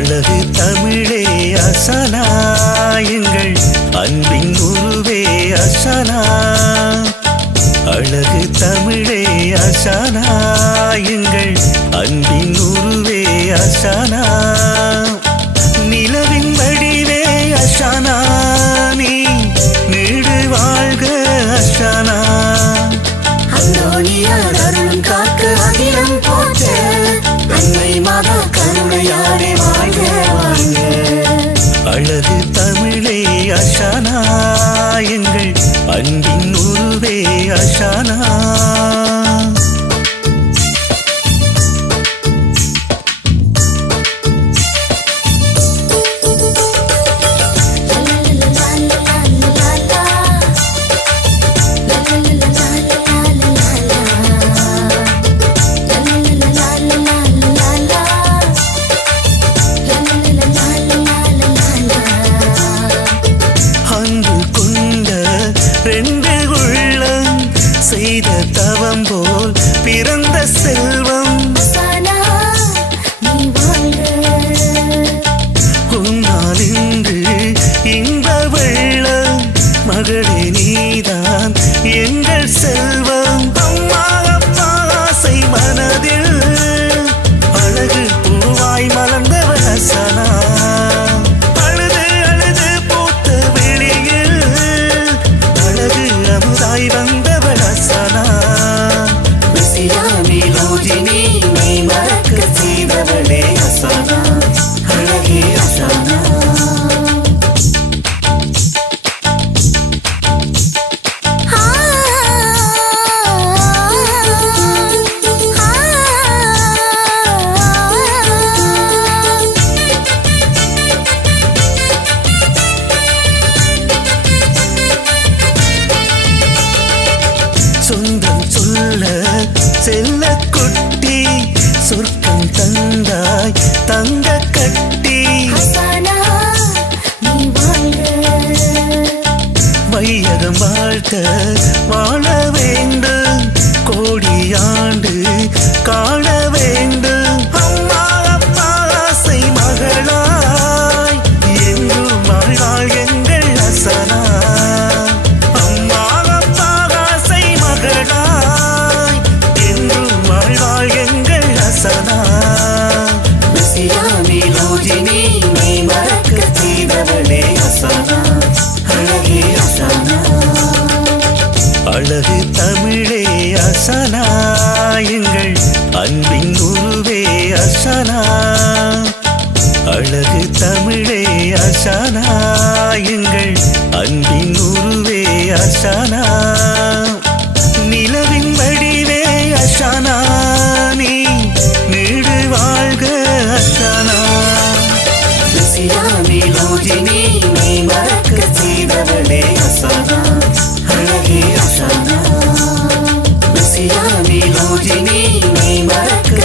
அழகு தமிழே அசனா எங்கள் அன்பின் குருவே அசனா அழகு தமிழே அசனா எங்கள் அன்பின் குருவே அசனா நிலவின் வடிவே அசனா நீ நீடு வாழ்க அசனா அந்தோணியார் அருளும் காக்க அகிலம் போற்ற அன்னை மாதா கருணையாடே வாழ்க வாழ்க. அழகு தமிழே அசனா எங்கள் அன்பின் உருவே அசனா செய்த தவம் போல் பிறந்த செல்வம் உன்னால் இன்று இன்ப வெள்ளம் மகளே நீதான் எங்கள் செல்வம் அம்மா அப்பா ஆசை மனதில் அழகு பூவாய் மலர்ந்தவள் அசனா அழுது அழுது பூத்த வெளியில் அழகு அமுதாய் வந்தவள் அசனா ரோஜினி நீ மறக்க செய்தவளே அசனா அழகே அசனா. சொந்தம் சொல்ல செல்ல குட்டி சொர்க்கம் தந்தாய் தங்க கட்டி வையகம் வாழ்த்த வாழ வேண்டும் கோடியாண்டு காண வேண்டும் அம்மா அப்பா ஆசை மகளாய் எங்கும் வாழ்வாள் எங்கள் அசனா அம்மா அப்பா ஆசை மகளாய் என்றும் வாழ்வாள் எங்கள் அசனா ரோஜினி நீ மறக்க செய்தவளே அசனா அழகே அசனா. அழகு தமிழே அசனா எங்கள் அன்பின் குருவே அசனா அழகு தமிழே அசனா எங்கள் அன்பின் குருவே அசனா நிலவின் வடிவே அசனா நீ நீடு வாழ்க அசனா ரோஜினி நீ மறக்க செய்தவளே அசனா அழகே அசனா. ரோஜினி நீ மறக்க